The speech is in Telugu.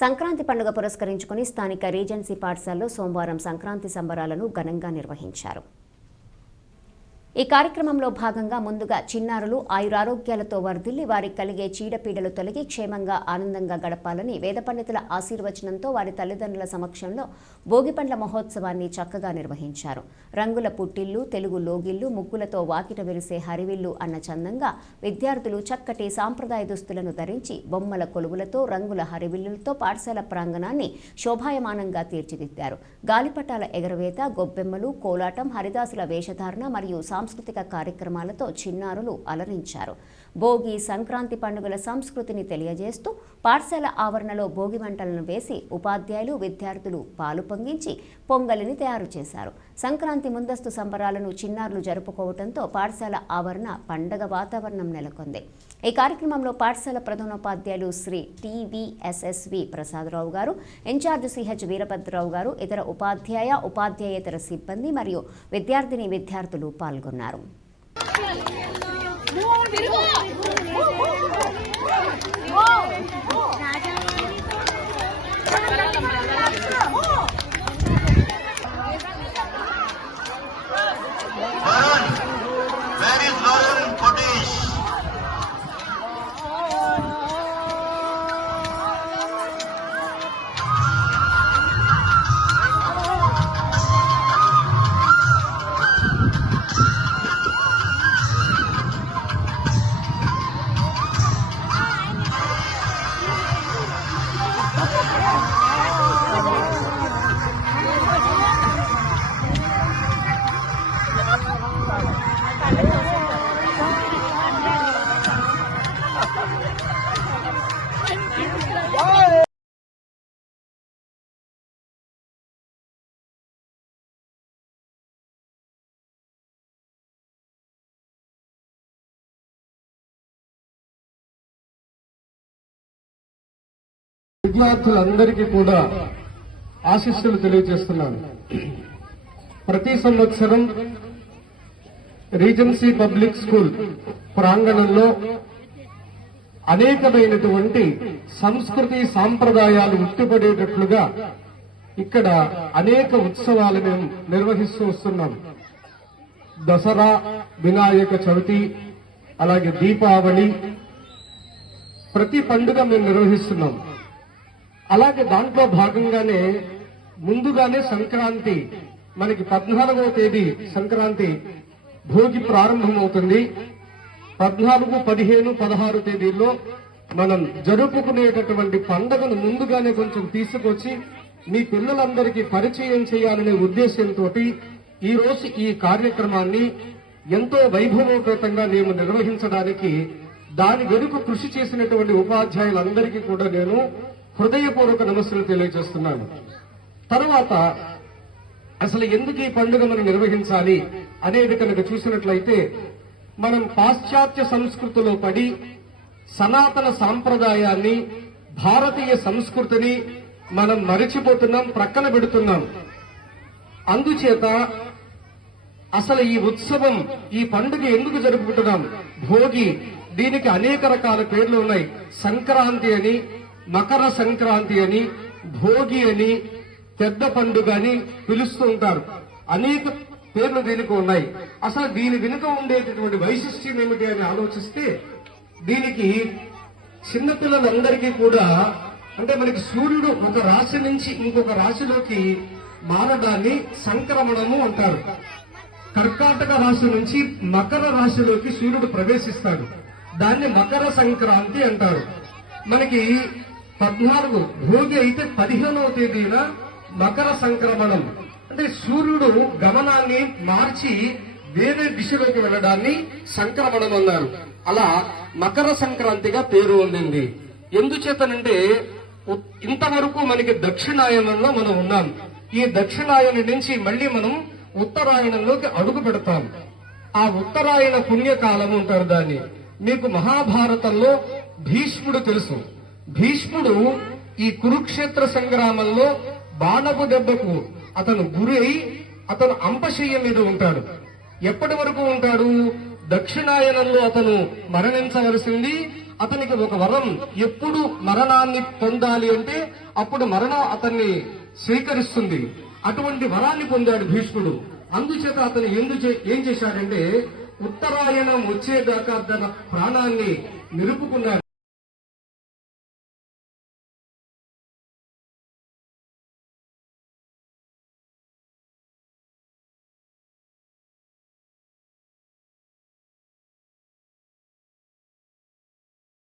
సంక్రాంతి పండుగ పురస్కరించుకుని స్థానిక రీజెన్సీ పాఠశాలలో సోమవారం సంక్రాంతి సంబరాలను ఘనంగా నిర్వహించారు. ఈ కార్యక్రమంలో భాగంగా ముందుగా చిన్నారులు ఆయురారోగ్యాలతో వర్ధిల్లి వారికి కలిగే చీడపీడలు తొలగి క్షేమంగా ఆనందంగా గడపాలని వేద పండితుల ఆశీర్వచనంతో వారి తల్లిదండ్రుల సమక్షంలో భోగిపండ్ల మహోత్సవాన్ని చక్కగా నిర్వహించారు. రంగుల పుట్టిల్లు తెలుగు లోగిళ్ళు ముగ్గులతో వాకిట వెలిసే హరివిల్లు అన్న చందంగా విద్యార్థులు చక్కటి సాంప్రదాయ దుస్తులను ధరించి బొమ్మల కొలువులతో రంగుల హరివిల్లులతో పాఠశాల ప్రాంగణాన్ని శోభాయమానంగా తీర్చిదిద్దారు. గాలిపటాల ఎగరవేత గొబ్బెమ్మలు కోలాటం హరిదాసుల వేషధారణ మరియు సాంస్కృతిక కార్యక్రమాలతో చిన్నారులు అలరించారు. భోగి సంక్రాంతి పండుగల సంస్కృతిని తెలియజేస్తూ పాఠశాల ఆవరణలో భోగి మంటలను వేసి ఉపాధ్యాయులు విద్యార్థులు పాలు పొంగించి పొంగలిని తయారు చేశారు. సంక్రాంతి ముందస్తు సంబరాలను చిన్నారులు జరుపుకోవడంతో పాఠశాల ఆవరణ పండగ వాతావరణం నెలకొంది. ఈ కార్యక్రమంలో పాఠశాల ప్రధానోపాధ్యాయులు శ్రీ టీవీఎస్ఎస్వి ప్రసాదరావు గారు ఇన్ఛార్జ్ సిహెచ్ వీరభద్రరావు గారు ఇతర ఉపాధ్యాయ ఉపాధ్యాయేతర సిబ్బంది మరియు విద్యార్థిని విద్యార్థులు పాల్గొన్నారు. విద్యార్థులందరికీ కూడా ఆశీస్సులు తెలియజేస్తున్నాను. ప్రతి సంవత్సరం రీజెన్సీ పబ్లిక్ స్కూల్ ప్రాంగణంలో అనేకమైనటువంటి సంస్కృతి సాంప్రదాయాలు ఉట్టిపడేటట్లుగా ఇక్కడ అనేక ఉత్సవాలు మేము నిర్వహిస్తూ వస్తున్నాం. దసరా వినాయక చవితి అలాగే దీపావళి ప్రతి పండుగ మేము నిర్వహిస్తున్నాం. అలాగే దాంట్లో భాగంగానే ముందుగానే సంక్రాంతి మనకి పద్నాలుగవ తేదీ సంక్రాంతి భోగి ప్రారంభమవుతుంది. పద్నాలుగు పదిహేను పదహారు తేదీల్లో మనం జరుపుకునేటటువంటి పండుగను ముందుగానే కొంచెం తీసుకొచ్చి మీ పిల్లలందరికీ పరిచయం చేయాలనే ఉద్దేశంతో ఈ రోజు ఈ కార్యక్రమాన్ని ఎంతో వైభవోపేతంగా మేము నిర్వహించడానికి దాని వెనుక కృషి చేసినటువంటి ఉపాధ్యాయులందరికీ కూడా నేను హృదయపూర్వక నమస్సులు తెలియజేస్తున్నాను. తర్వాత అసలు ఎందుకు ఈ పండుగ మనం నిర్వహించాలి అనేది కనుక చూసినట్లయితే మనం పాశ్చాత్య సంస్కృతిలో పడి సనాతన సాంప్రదాయాన్ని భారతీయ సంస్కృతిని మనం మరిచిపోతున్నాం ప్రక్కన పెడుతున్నాం. అందుచేత అసలు ఈ ఉత్సవం ఈ పండుగ ఎందుకు జరుపుకుంటున్నాం? భోగి దీనికి అనేక రకాల పేర్లు ఉన్నాయి. సంక్రాంతి అని మకర సంక్రాంతి అని భోగి అని పెద్ద పండుగ అని పిలుస్తూ ఉంటారు. అనేక పేర్లు దీనికి ఉన్నాయి. అసలు దీని వెనుక ఉండేటటువంటి వైశిష్ట్యం ఏమిటి అని ఆలోచిస్తే దీనికి చిన్నపిల్లలందరికీ కూడా అంటే మనకి సూర్యుడు ఒక రాశి నుంచి ఇంకొక రాశిలోకి మారడాన్ని సంక్రమణము అంటారు. కర్కాటక రాశి నుంచి మకర రాశిలోకి సూర్యుడు ప్రవేశిస్తాడు. దాన్ని మకర సంక్రాంతి అంటారు. మనకి పద్నాలుగు భోగి అయితే పదిహేనవ తేదీన మకర సంక్రమణం. అంటే సూర్యుడు గమనాన్ని మార్చి వేరే దిశలోకి వెళ్ళడాన్ని సంక్రమణం అన్నారు. అలా మకర సంక్రాంతిగా పేరు పొందింది ఎందుచేతనంటే ఇంతవరకు మనకి దక్షిణాయనంలో మనం ఉన్నాం. ఈ దక్షిణాయన నుంచి మళ్ళీ మనం ఉత్తరాయణంలోకి అడుగు పెడతాం. ఆ ఉత్తరాయణ పుణ్యకాలం ఉంటారు దాన్ని. మీకు మహాభారతంలో భీష్ముడు తెలుసు. భీష్ముడు ఈ కురుక్షేత్ర సంగ్రామంలో బాణపు దెబ్బకు అతను గురి అయి అతను అంపశయ్య మీద ఉంటాడు. ఎప్పటి వరకు ఉంటాడు? దక్షిణాయనంలో అతను మరణించవలసింది అతనికి ఒక వరం ఎప్పుడు మరణాన్ని పొందాలి అంటే అప్పుడు మరణం అతన్ని స్వీకరిస్తుంది. అటువంటి వరాన్ని పొందాడు భీష్ముడు. అందుచేత అతను ఎందు ఏం చేశాడంటే ఉత్తరాయణం వచ్చేదాకా తన ప్రాణాన్ని నిలుపుకున్నాడు.